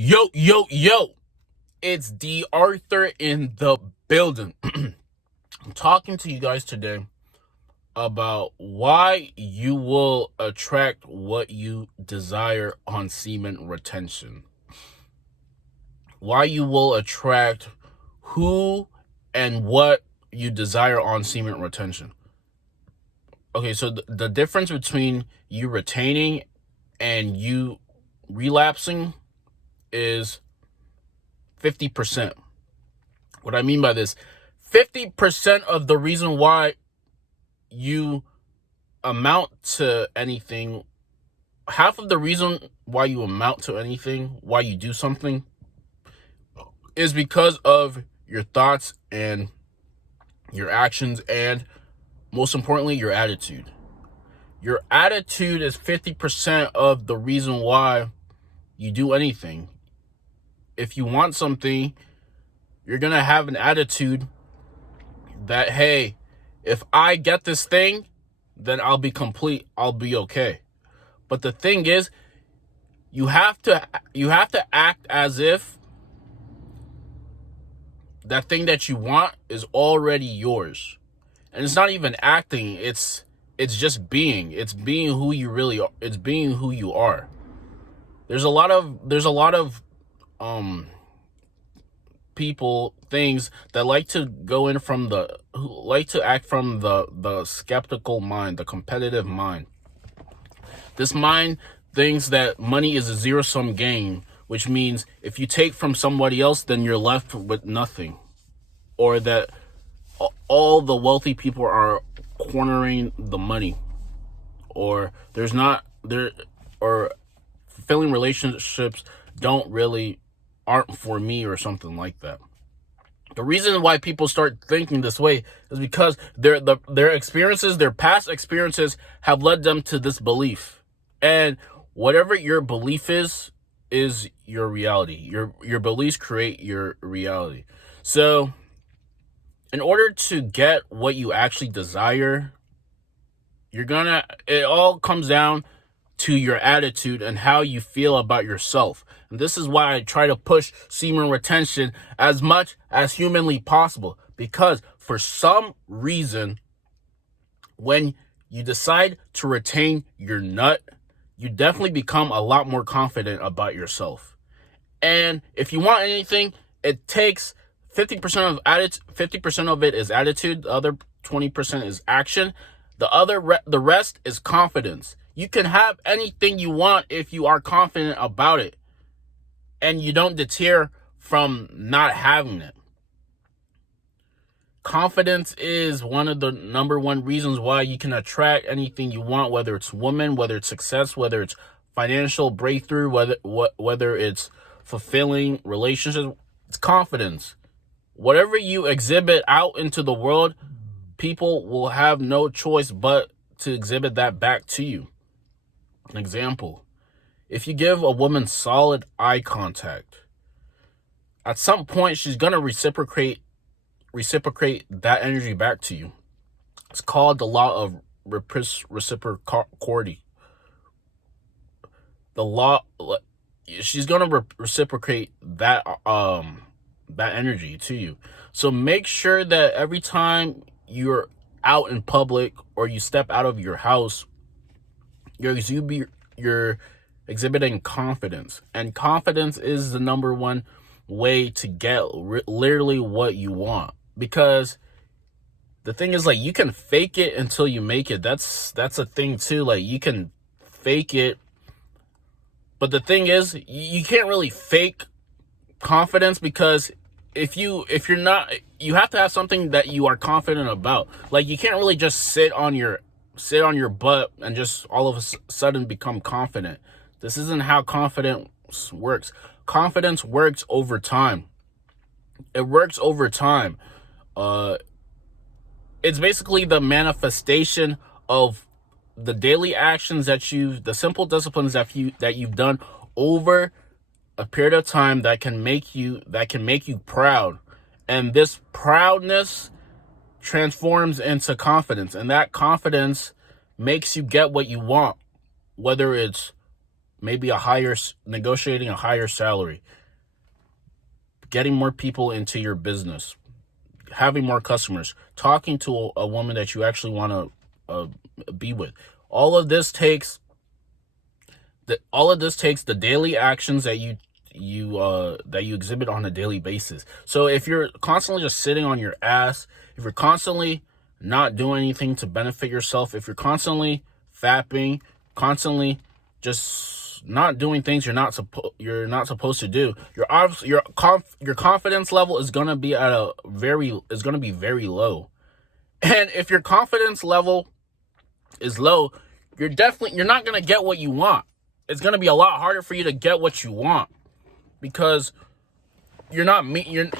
Yo, yo, yo, it's D.Arthur in the building. I'm talking to you guys today about why you will attract what you desire on semen retention. Why you will attract who and what you desire on semen retention. Okay, so the difference between you retaining and you relapsing is 50%. What I mean by this, 50% of the reason why you amount to anything, half of the reason why you amount to anything, why you do something, is because of your thoughts and your actions, and most importantly, your attitude. Your attitude is 50% of the reason why you do anything. If you want something, you're going to have an attitude that, hey, if I get this thing, then I'll be complete. I'll be okay. But the thing is, you have to act as if that thing that you want is already yours. And it's not even acting, it's just being. It's being who you really are. It's being who you are. There's a lot of people, things that like to go in from who like to act from the skeptical mind, the competitive mind. This mind thinks that money is a zero-sum game, which means if you take from somebody else, then you're left with nothing. Or that all the wealthy people are cornering the money. Or or fulfilling relationships aren't for me, or something like that. The reason why people start thinking this way is because their experiences, their past experiences, have led them to this belief. And whatever your belief is your reality. Your beliefs create your reality. So, in order to get what you actually desire, it all comes down to your attitude and how you feel about yourself. And this is why I try to push semen retention as much as humanly possible. Because for some reason, when you decide to retain your nut, you definitely become a lot more confident about yourself. And if you want anything, it takes 50% of it is attitude. The other 20% is action. The rest is confidence. You can have anything you want if you are confident about it, and you don't deter from not having it. Confidence is one of the number one reasons why you can attract anything you want, whether it's women, whether it's success, whether it's financial breakthrough, whether it's fulfilling relationships. It's confidence. Whatever you exhibit out into the world, people will have no choice but to exhibit that back to you. An example, if you give a woman solid eye contact, at some point she's going to reciprocate that energy back to you. It's called the law of reciprocity. She's going to reciprocate that energy to you. So make sure that every time you're out in public or you step out of your house, you're exhibiting confidence. And confidence is the number one way to get literally what you want. Because the thing is, like, you can fake it until you make it. That's a thing too. Like, you can fake it, but the thing is, you can't really fake confidence, because if you're not, you have to have something that you are confident about. Like, you can't really just sit on your butt and just all of a sudden become confident. This isn't how confidence works. Confidence works over time. It works over time. It's basically the manifestation of the daily actions the simple disciplines that you've done over a period of time that can make you proud. And this proudness transforms into confidence, and that confidence makes you get what you want, whether it's maybe negotiating a higher salary, getting more people into your business, having more customers, talking to a woman that you actually want to be with. All of this takes the daily actions that you exhibit on a daily basis. So if you're constantly just sitting on your ass, if you're constantly not doing anything to benefit yourself, if you're constantly fapping, constantly just not doing things you're not supposed to do, your confidence level is going to be very low. And if your confidence level is low, you're not going to get what you want. It's going to be a lot harder for you to get what you want, because you're not meaning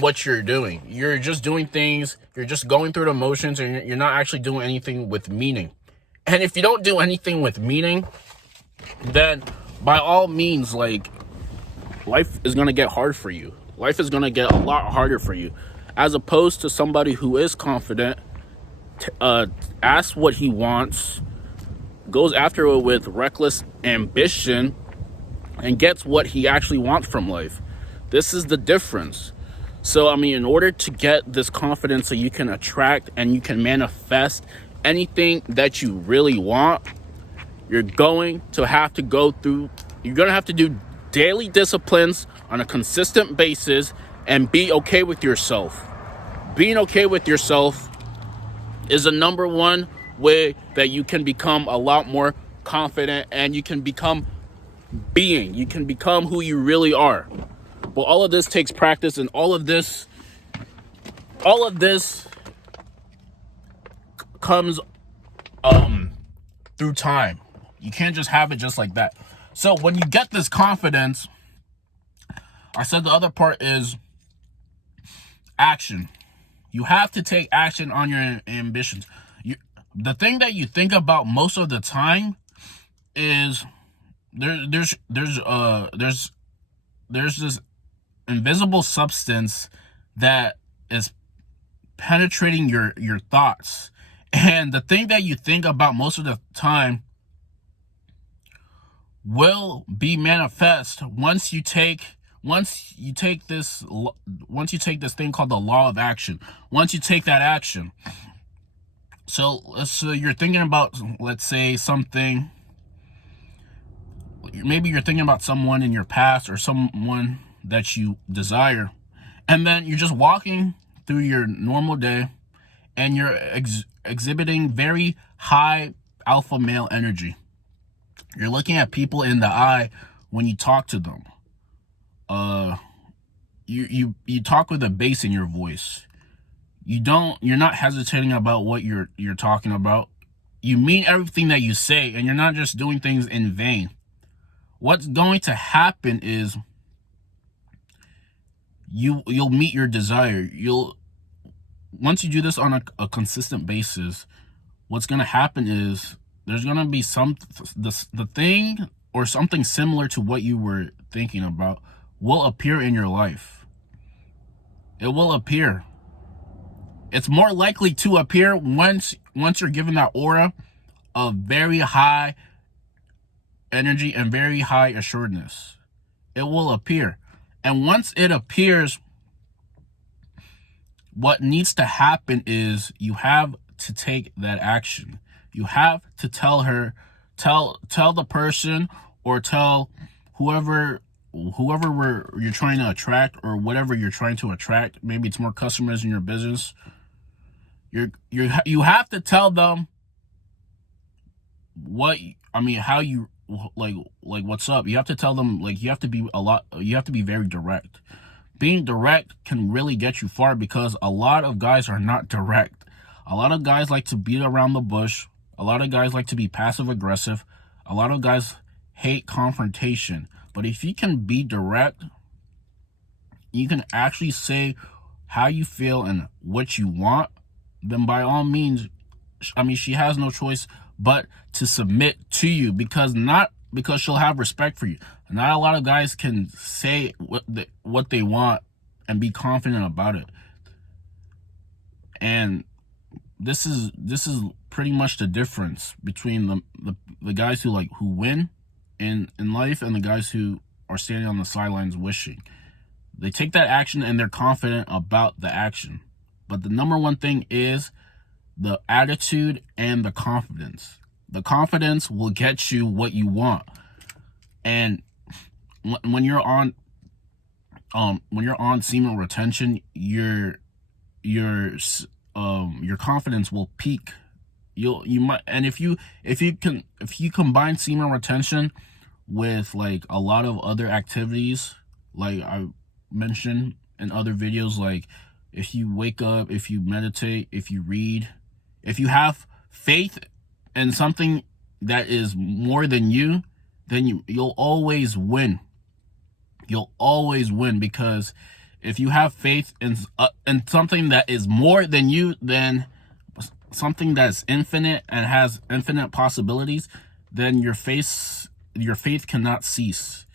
what you're doing. You're just doing things, you're just going through the motions, and you're not actually doing anything with meaning. And if you don't do anything with meaning, then by all means, like, life is going to get hard for you. Life is going to get a lot harder for you, as opposed to somebody who is confident, asks what he wants, goes after it with reckless ambition, and gets what he actually wants from life. This is the difference. So, I mean, in order to get this confidence so you can attract and you can manifest anything that you really want, you're going to have to do daily disciplines on a consistent basis and be okay with yourself. Being okay with yourself is the number one way that you can become a lot more confident, and you can become who you really are. But all of this takes practice, and all of this comes through time. You can't just have it just like that. So when you get this confidence, I said the other part is action. You have to take action on your ambitions. The thing that you think about most of the time is there's this invisible substance that is penetrating your thoughts. And the thing that you think about most of the time will be manifest once you take this thing called the law of action. Once you take that action. So you're thinking about, let's say, something. Maybe you're thinking about someone in your past or someone that you desire, and then you're just walking through your normal day, and you're exhibiting very high alpha male energy. You're looking at people in the eye when you talk to them. You talk with a bass in your voice. You're not hesitating about what you're talking about. You mean everything that you say, and you're not just doing things in vain. What's going to happen is you'll meet your desire. Once you do this on a consistent basis, what's going to happen is there's going to be the thing or something similar to what you were thinking about will appear in your life. It will appear. It's more likely to appear once you're given that aura of very high energy and very high assuredness. It will appear. And once it appears, what needs to happen is you have to take that action. You have to tell the person, or tell whoever you're trying to attract, or whatever you're trying to attract. Maybe it's more customers in your business. You have to tell them how you like what's up. You have to tell them, like, you have to be very direct. Being direct can really get you far, because a lot of guys are not direct. A lot of guys like to beat around the bush. A lot of guys like to be passive aggressive. A lot of guys hate confrontation. But if you can be direct, you can actually say how you feel and what you want, then by all means, she has no choice but to submit to you, because she'll have respect for you. Not a lot of guys can say what they want and be confident about it. And this is pretty much the difference between the guys who win in life and the guys who are standing on the sidelines wishing. They take that action and they're confident about the action. But the number one thing is the attitude and the confidence. The confidence will get you what you want. And when you're on semen retention, your confidence will peak. You might, and if you combine semen retention with like a lot of other activities, like I mentioned in other videos, like if you wake up, if you meditate, if you read, if you have faith in something that is more than you, then you'll always win. You'll always win, because if you have faith in something that is more than you, then something that's infinite and has infinite possibilities, then your faith cannot cease.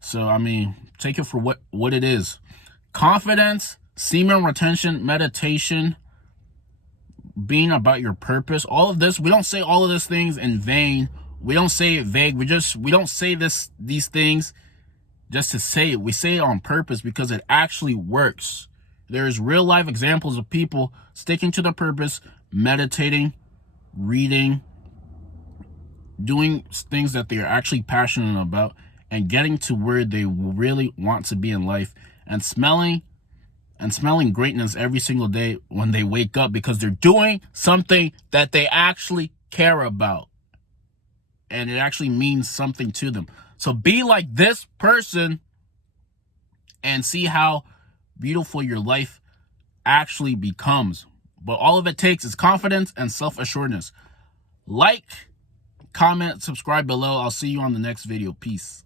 So I mean, take it for what it is. Confidence, semen retention, meditation, being about your purpose, all of this. We don't say all of these things in vain. We don't say it vague. We don't say these things just to say it. We say it on purpose because it actually works. There's real life examples of people sticking to the purpose, meditating, reading, doing things that they're actually passionate about, and getting to where they really want to be in life, and smelling greatness every single day when they wake up, because they're doing something that they actually care about and it actually means something to them. So be like this person and see how beautiful your life actually becomes. But all of it takes is confidence and self-assuredness. Like, comment, subscribe below. I'll see you on the next video. Peace.